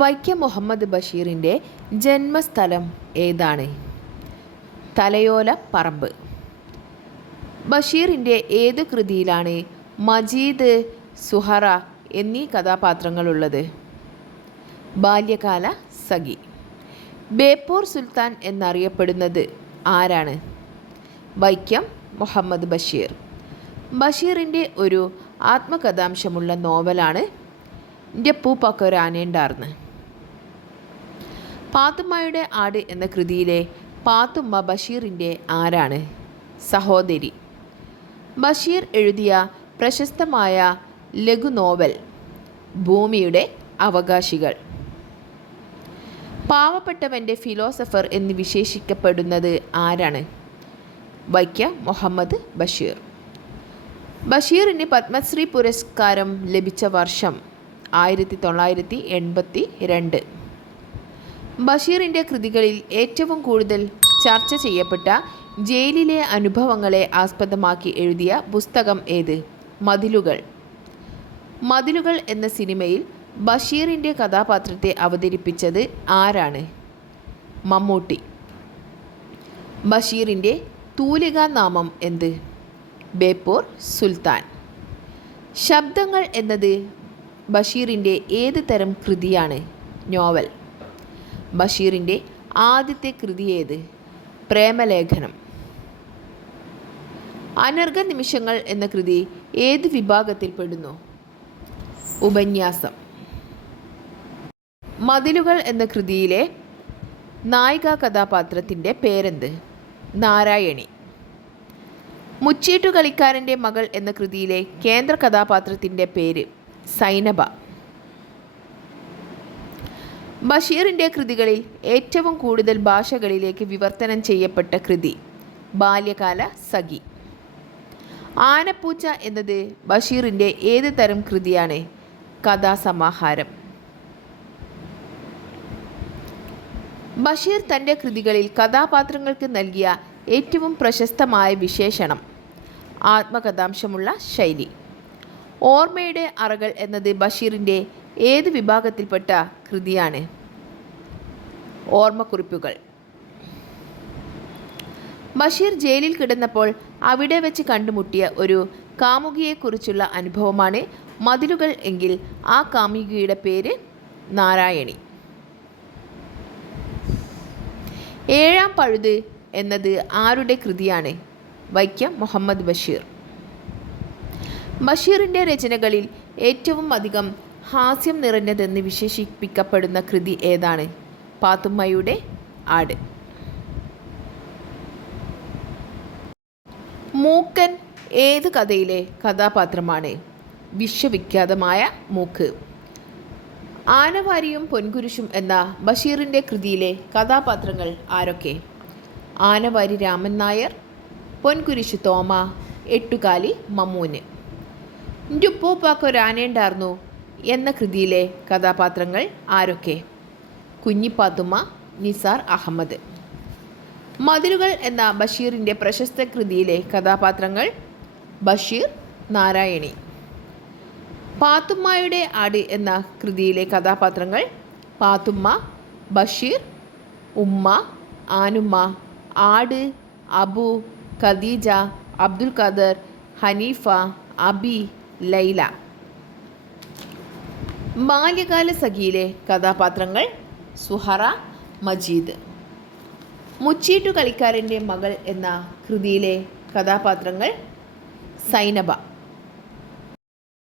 വൈക്കം മുഹമ്മദ് ബഷീറിൻ്റെ ജന്മസ്ഥലം ഏതാണ്? തലയോല പറമ്പ്. ബഷീറിൻ്റെ ഏതു കൃതിയിലാണ് മജീദ്, സുഹറ എന്നീ കഥാപാത്രങ്ങളുള്ളത്? ബാല്യകാല സഖി. ബേപ്പൂർ സുൽത്താൻ എന്നറിയപ്പെടുന്നത് ആരാണ്? വൈക്കം മുഹമ്മദ് ബഷീർ. ബഷീറിൻ്റെ ഒരു ആത്മകഥാംശമുള്ള നോവലാണ് എൻ്റെ പൂപ്പാക്കൊരാനയുണ്ടാർന്ന്. പാത്തുമ്മയുടെ ആട് എന്ന കൃതിയിലെ പാത്തുമ്മ ബഷീറിൻ്റെ ആരാണ്? സഹോദരി. ബഷീർ എഴുതിയ പ്രശസ്തമായ ലഘു നോവൽ ഭൂമിയുടെ അവകാശികൾ. പാവപ്പെട്ടവൻ്റെ ഫിലോസഫർ എന്ന് വിശേഷിക്കപ്പെടുന്നത് ആരാണ്? വൈക്കം മുഹമ്മദ് ബഷീർ. ബഷീറിന് പത്മശ്രീ പുരസ്കാരം ലഭിച്ച വർഷം 1982. ബഷീറിൻ്റെ കൃതികളിൽ ഏറ്റവും കൂടുതൽ ചർച്ച ചെയ്യപ്പെട്ട ജയിലിലെ അനുഭവങ്ങളെ ആസ്പദമാക്കി എഴുതിയ പുസ്തകം ഏത്? മതിലുകൾ. മതിലുകൾ എന്ന സിനിമയിൽ ബഷീറിൻ്റെ കഥാപാത്രത്തെ അവതരിപ്പിച്ചത് ആരാണ്? മമ്മൂട്ടി. ബഷീറിൻ്റെ തൂലികാനാമം എന്ത്? ബേപ്പൂർ സുൽത്താൻ. ശബ്ദങ്ങൾ എന്നത് ബഷീറിൻ്റെ ഏത് തരം കൃതിയാണ്? നോവൽ. ബഷീറിൻ്റെ ആദ്യത്തെ കൃതി ഏത്? പ്രേമലേഖനം. അനർഘ നിമിഷങ്ങൾ എന്ന കൃതി ഏത് വിഭാഗത്തിൽപ്പെടുന്നു? ഉപന്യാസം. മതിലുകൾ എന്ന കൃതിയിലെ നായികാ കഥാപാത്രത്തിൻ്റെ പേരെന്ത്? നാരായണി. മുച്ചീട്ടുകളിക്കാരൻ്റെ മകൾ എന്ന കൃതിയിലെ കേന്ദ്ര കഥാപാത്രത്തിൻ്റെ പേര്? സൈനബ. ബഷീറിൻ്റെ കൃതികളിൽ ഏറ്റവും കൂടുതൽ ഭാഷകളിലേക്ക് വിവർത്തനം ചെയ്യപ്പെട്ട കൃതി? ബാല്യകാല സഖി. ആനപ്പൂച്ച എന്നത് ബഷീറിൻ്റെ ഏത് തരം കൃതിയാണ്? കഥാസമാഹാരം. ബഷീർ തൻ്റെ കൃതികളിൽ കഥാപാത്രങ്ങൾക്ക് നൽകിയ ഏറ്റവും പ്രശസ്തമായ വിശേഷണം? ആത്മകഥാംശമുള്ള ശൈലി. ഓർമ്മയുടെ അറകൾ എന്നത് ബഷീറിൻ്റെ ഏത് വിഭാഗത്തിൽപ്പെട്ട കൃതിയാണ്? ഓർമ്മക്കുറിപ്പുകൾ. ബഷീർ ജയിലിൽ കിടന്നപ്പോൾ അവിടെ വെച്ച് കണ്ടുമുട്ടിയ ഒരു കാമുകിയെക്കുറിച്ചുള്ള അനുഭവമാണ് മതിലുകൾ എങ്കിൽ ആ കാമുകിയുടെ പേര് നാരായണി. ഏഴാം പഴുത് എന്നത് ആരുടെ കൃതിയാണ്? വൈക്കം മുഹമ്മദ് ബഷീർ. ബഷീറിൻ്റെ രചനകളിൽ ഏറ്റവും അധികം ഹാസ്യം നിറഞ്ഞതെന്ന് വിശേഷിപ്പിക്കപ്പെടുന്ന കൃതി ഏതാണ്? പാത്തുമ്മയുടെ ആട്. മൂക്കൻ ഏത് കഥയിലെ കഥാപാത്രമാണ്? വിശ്വവിഖ്യാതമായ മൂക്ക്. ആനവാരിയും പൊൻകുരിശും എന്ന ബഷീറിൻ്റെ കൃതിയിലെ കഥാപാത്രങ്ങൾ ആരൊക്കെ? ആനവാരി രാമൻ നായർ, പൊൻകുരിശ് തോമ, എട്ടുകാലി മമ്മൂന്. എൻ്റെ ഉപ്പൂപ്പാക്കൊരാനയുണ്ടാർന്നു എന്ന കൃതിയിലെ കഥാപാത്രങ്ങൾ ആരൊക്കെ? കുഞ്ഞിപ്പാത്തുമ്മ, നിസാർ അഹമ്മദ്. മതിലുകൾ എന്ന ബഷീറിൻ്റെ പ്രശസ്ത കൃതിയിലെ കഥാപാത്രങ്ങൾ? ബഷീർ, നാരായണി. പാത്തുമ്മയുടെ ആട് എന്ന കൃതിയിലെ കഥാപാത്രങ്ങൾ? പാത്തുമ്മ, ബഷീർ, ഉമ്മ, ആനുമ്മ, ആട്, അബു, ഖദീജ, അബ്ദുൽ ഖാദർ, ഹനീഫ, അബി, ലൈല. ബാല്യകാല സഖിയിലെ കഥാപാത്രങ്ങൾ? സുഹറ, മജീദ്. മുച്ചീട്ടുകളിക്കാരൻ്റെ മകൾ എന്ന കൃതിയിലെ കഥാപാത്രങ്ങൾ? സൈനബ.